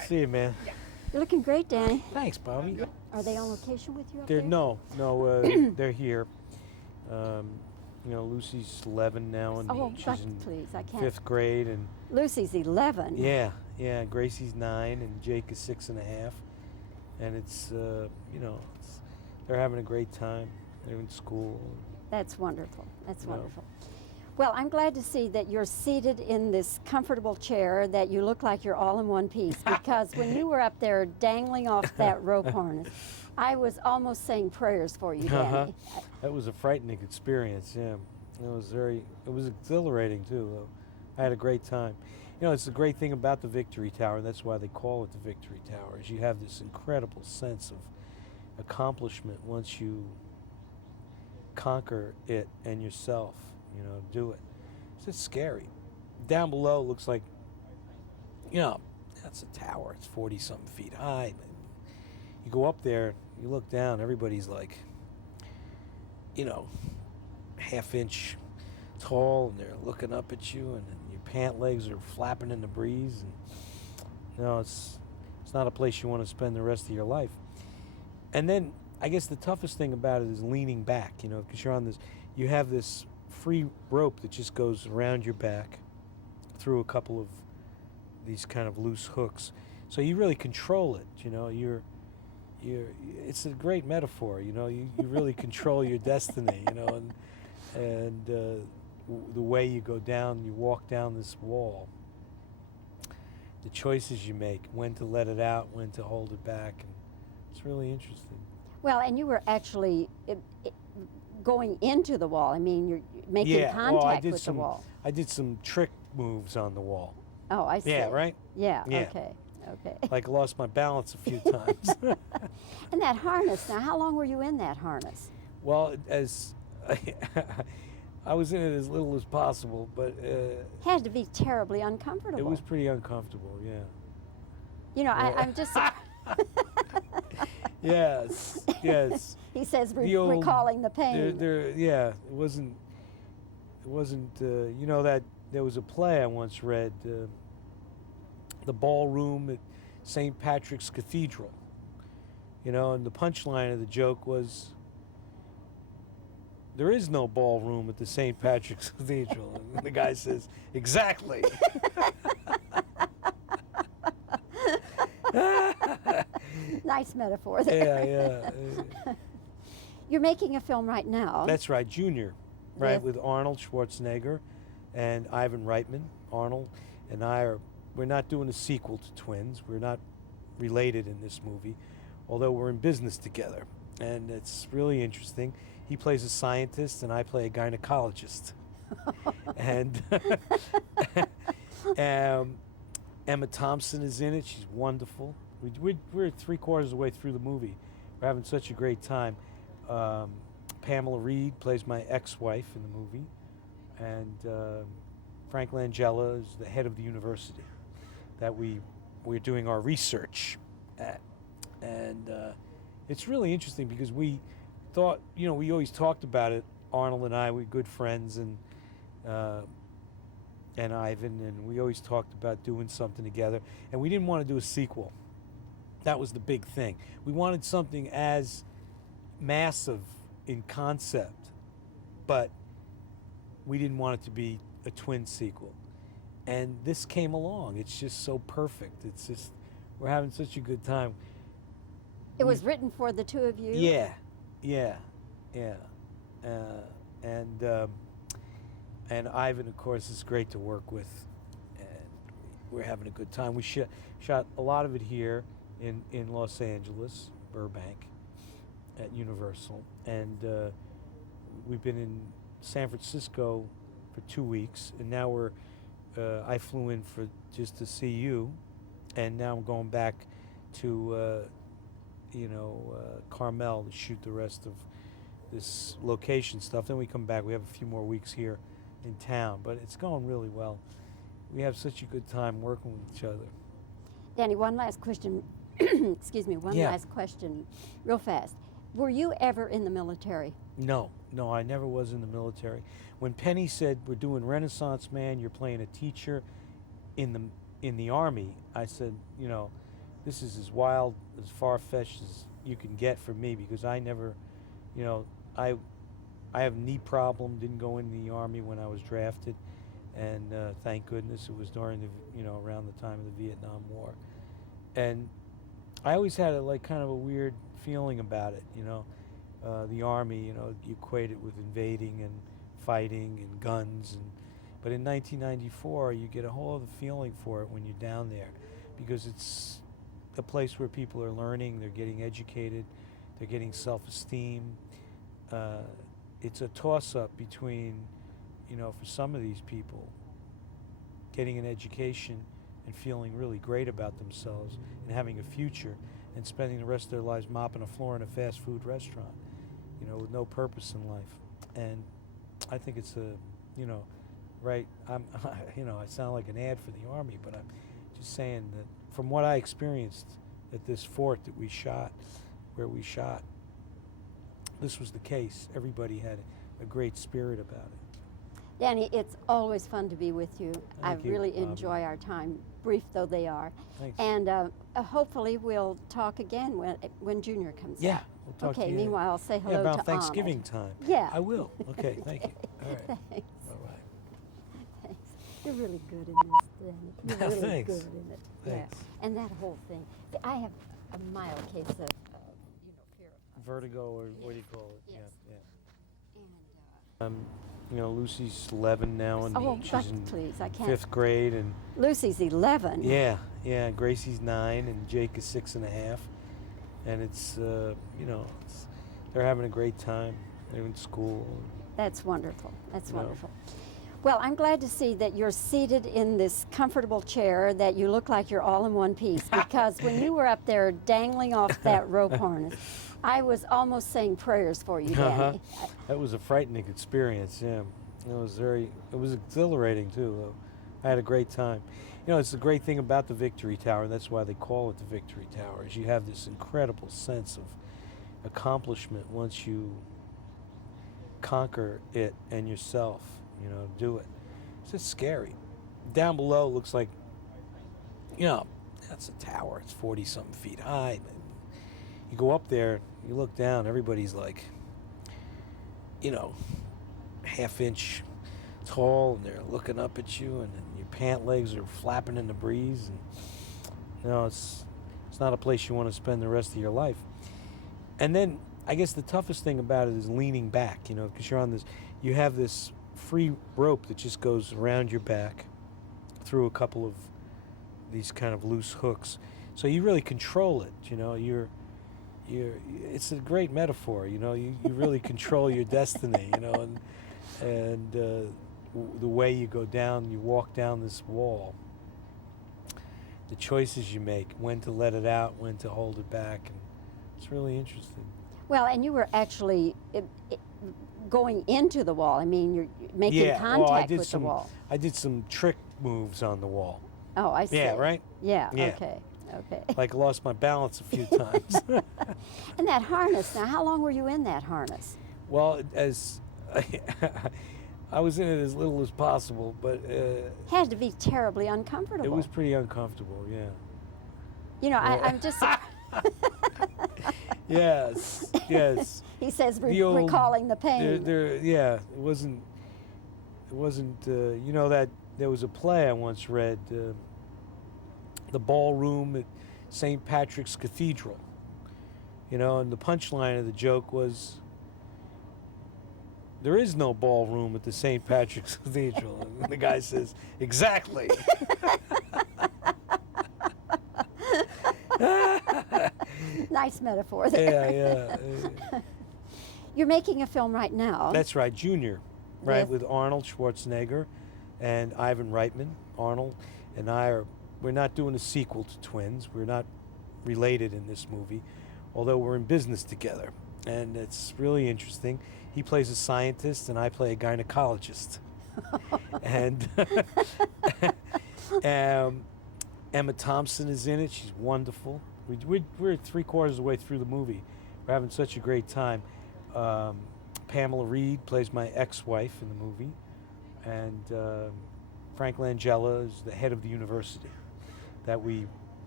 See you, man. You're looking great, Danny. Thanks, Bobbie. Are they on location with you up there? No, they're here. Lucy's 11 now, and she's in please, I can't. 5th grade, and Lucy's 11. yeah. Gracie's 9, and Jake is 6.5, and it's they're having a great time. They're in school. That's wonderful. That's wonderful. Well, I'm glad to see that you're seated in this comfortable chair, that you look like you're all in one piece, because when you were up there dangling off that rope harness, I was almost saying prayers for you, Danny. That was a frightening experience, yeah. It was exhilarating too, though. I had a great time. It's the great thing about the Victory Tower, and that's why they call it the Victory Tower, is you have this incredible sense of accomplishment once you conquer it and yourself, do it. It's just scary. Down below looks like, that's a tower. It's 40-something feet high. But you go up there, you look down, everybody's like, half-inch tall, and they're looking up at you, and your pant legs are flapping in the breeze. And it's not a place you want to spend the rest of your life. And then I guess the toughest thing about it is leaning back, because you're on this, you have this free rope that just goes around your back through a couple of these kind of loose hooks. So you really control it, it's a great metaphor, you really control your destiny, and the way you go down, you walk down this wall, the choices you make, when to let it out, when to hold it back, and it's really interesting. Well, and you were actually going into the wall. I mean, you're making contact with the wall. I did some trick moves on the wall. Oh, I see. Yeah, right? Yeah. Okay. Like I lost my balance a few times. And that harness, now how long were you in that harness? Well, I was in it as little as possible, but had to be terribly uncomfortable. It was pretty uncomfortable, yeah. I'm just Yes. He says, recalling the pain. It wasn't. That there was a play I once read, The Ballroom at St. Patrick's Cathedral. And the punchline of the joke was, there is no ballroom at the St. Patrick's Cathedral. And the guy says, exactly. Nice metaphor there. Yeah. You're making a film right now. That's right, Junior, right, with Arnold Schwarzenegger and Ivan Reitman. Arnold and we're not doing a sequel to Twins. We're not related in this movie, although we're in business together. And it's really interesting. He plays a scientist and I play a gynecologist. And Emma Thompson is in it. She's wonderful. We're 3/4 of the way through the movie. We're having such a great time. Pamela Reed plays my ex-wife in the movie, and Frank Langella is the head of the university that we're doing our research at. And it's really interesting because we thought, we always talked about it, Arnold and I, we're good friends, and Ivan, and we always talked about doing something together, and we didn't want to do a sequel. That was the big thing. We wanted something as massive in concept, but we didn't want it to be a twin sequel. And this came along. It's just so perfect. It's just, we're having such a good time. It was written for the two of you? Yeah. And Ivan, of course, is great to work with, and we're having a good time. We shot a lot of it here in Los Angeles, Burbank, at Universal, and we've been in San Francisco for 2 weeks, and now I flew in just to see you, and now I'm going back to Carmel to shoot the rest of this location stuff. Then we come back. We have a few more weeks here in town, but it's going really well. We have such a good time working with each other. Danny, one last question. Excuse me, last question, real fast. Were you ever in the military? No, I never was in the military. When Penny said, we're doing Renaissance Man, you're playing a teacher in the Army, I said, this is as wild, as far-fetched as you can get for me, because I never, you know, I have a knee problem, didn't go in the Army when I was drafted, and thank goodness it was during the, around the time of the Vietnam War. And I always had kind of a weird feeling about it, the Army, you equate it with invading and fighting and guns, but in 1994 you get a whole other feeling for it when you're down there, because it's a place where people are learning, they're getting educated, they're getting self-esteem. It's a toss-up between, for some of these people, getting an education and feeling really great about themselves and having a future, and spending the rest of their lives mopping a floor in a fast food restaurant, with no purpose in life. And I think it's right. I sound like an ad for the Army, but I'm just saying that from what I experienced at this fort that where we shot, this was the case. Everybody had a great spirit about it. Danny, it's always fun to be with you. I Thank you, really Bobbie. enjoy our time, brief though they are. Thanks. And hopefully we'll talk again when Junior comes Yeah, out. we'll talk to Okay, you. meanwhile, I'll say hello Yeah, to about Thanksgiving Arnold. time. Yeah. I will. Okay, thank you. All right. Thanks. Bye-bye. Thanks. You're really good in this, Danny. You're really Thanks. good in it. Thanks. Yeah. And that whole thing. I have a mild case of, fear of Vertigo, or what do you call it? Yes. Yeah. Lucy's 11 now, and oh, she's but in please, I can't. 5th grade, and Lucy's 11. yeah, Gracie's 9, and Jake is 6.5, and it's they're having a great time. They're in school. That's wonderful. That's You know. wonderful. Well, I'm glad to see that you're seated in this comfortable chair, that you look like you're all in one piece, because when you were up there dangling off that rope harness, I was almost saying prayers for you, Danny. That was a frightening experience. Yeah, it was exhilarating too, though. I had a great time. It's the great thing about the Victory Tower, and that's why they call it the Victory Tower, is you have this incredible sense of accomplishment once you conquer it and yourself, do it. It's just scary. Down below looks like, that's a tower. It's 40-something feet high. You go up there, you look down, everybody's like, half-inch tall, and they're looking up at you, and then your pant legs are flapping in the breeze. And it's not a place you want to spend the rest of your life. And then I guess the toughest thing about it is leaning back, because you're on this, you have this free rope that just goes around your back through a couple of these kind of loose hooks. So you really control it, it's a great metaphor, you really control your destiny, and the way you go down, you walk down this wall, the choices you make, when to let it out, when to hold it back, and it's really interesting. Well, and you were actually going into the wall. I mean, you're making contact with the wall. I did some trick moves on the wall. Oh, I see. Yeah, right? Yeah, Yeah. okay. Like lost my balance a few times. And that harness, now, how long were you in that harness? Well, I was in it as little as possible, but Had to be terribly uncomfortable. it was pretty uncomfortable, yeah. I'm just... Yes. He says, The old- recalling the pain. It wasn't, that there was a play I once read, The Ballroom at St. Patrick's Cathedral, and the punchline of the joke was, there is no ballroom at the St. Patrick's Cathedral. And the guy says, exactly. Nice metaphor there. Yeah. You're making a film right now. That's right, Junior, right, with Arnold Schwarzenegger and Ivan Reitman. Arnold and we're not doing a sequel to Twins. We're not related in this movie, although we're in business together. And it's really interesting. He plays a scientist and I play a gynecologist. And Emma Thompson is in it. She's wonderful. We're 3/4 of the way through the movie. We're having such a great time. Pamela Reed plays my ex-wife in the movie, and Frank Langella is the head of the university that we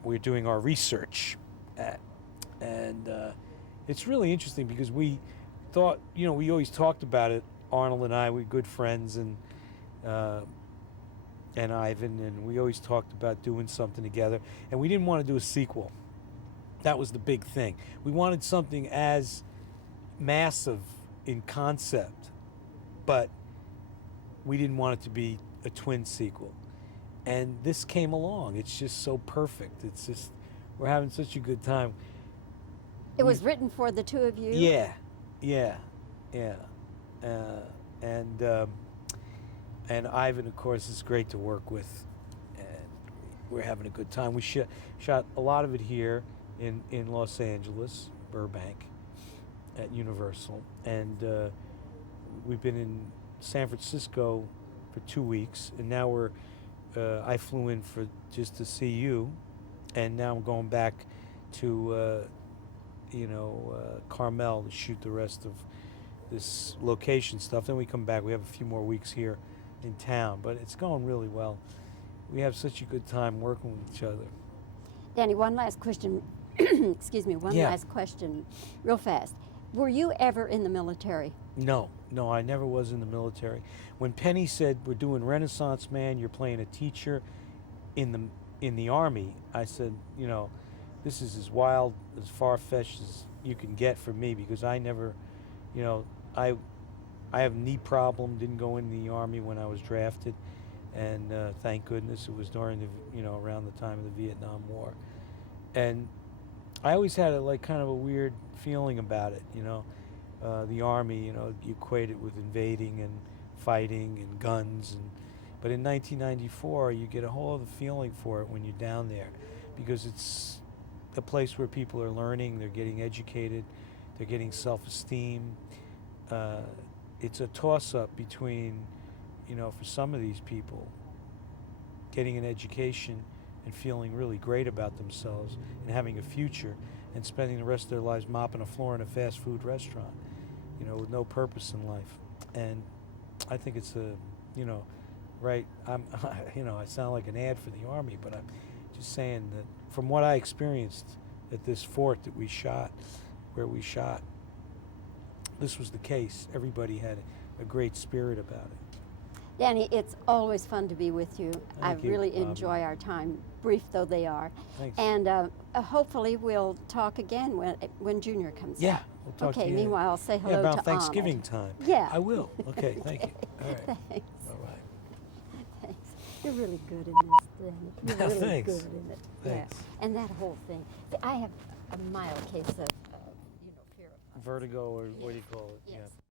we're doing our research at. And it's really interesting because we thought, we always talked about it. Arnold and I, we're good friends, and Ivan, and we always talked about doing something together. And we didn't want to do a sequel. That was the big thing. We wanted something as massive in concept, but we didn't want it to be a twin sequel. And this came along. It's just so perfect. It's just, we're having such a good time. It was written for the two of you? Yeah. And Ivan, of course, is great to work with, and we're having a good time. We shot a lot of it here in Los Angeles, Burbank, at Universal, and we've been in San Francisco for 2 weeks, and now I flew in for just to see you, and now I'm going back to Carmel to shoot the rest of this location stuff. Then we come back. We have a few more weeks here in town, but it's going really well. We have such a good time working with each other. Danny, one last question. Excuse me, one last question, real fast. Were you ever in the military? No, I never was in the military. When Penny said, we're doing Renaissance Man, you're playing a teacher in the Army, I said, this is as wild, as far-fetched as you can get for me, because I never, I have a knee problem, didn't go in the Army when I was drafted, and thank goodness it was during the, around the time of the Vietnam War. And I always had kind of a weird feeling about it, the Army, you equate it with invading and fighting and guns, but in 1994 you get a whole other feeling for it when you're down there, because it's a place where people are learning, they're getting educated, they're getting self-esteem. It's a toss-up between, for some of these people, getting an education and feeling really great about themselves and having a future, and spending the rest of their lives mopping a floor in a fast food restaurant, with no purpose in life. And I think it's right. I sound like an ad for the Army, but I'm just saying that from what I experienced at this fort that where we shot, this was the case. Everybody had a great spirit about it. Danny, it's always fun to be with you. Thank you, really Bobbie. enjoy our time, brief though they are. Thanks. And hopefully we'll talk again when Junior comes Yeah, out. we'll talk Okay, to you. meanwhile, I'll say hello to about Thanksgiving Arnold. time. Yeah. I will. Okay, thank you. All right. Thanks. Bye-bye. Thanks. You're really good in this, Danny. You're really Thanks. good in it. Thanks. Yeah. And that whole thing. See, I have a mild case of, fear of heights. Vertigo, or what do you call it? Yes. Yeah.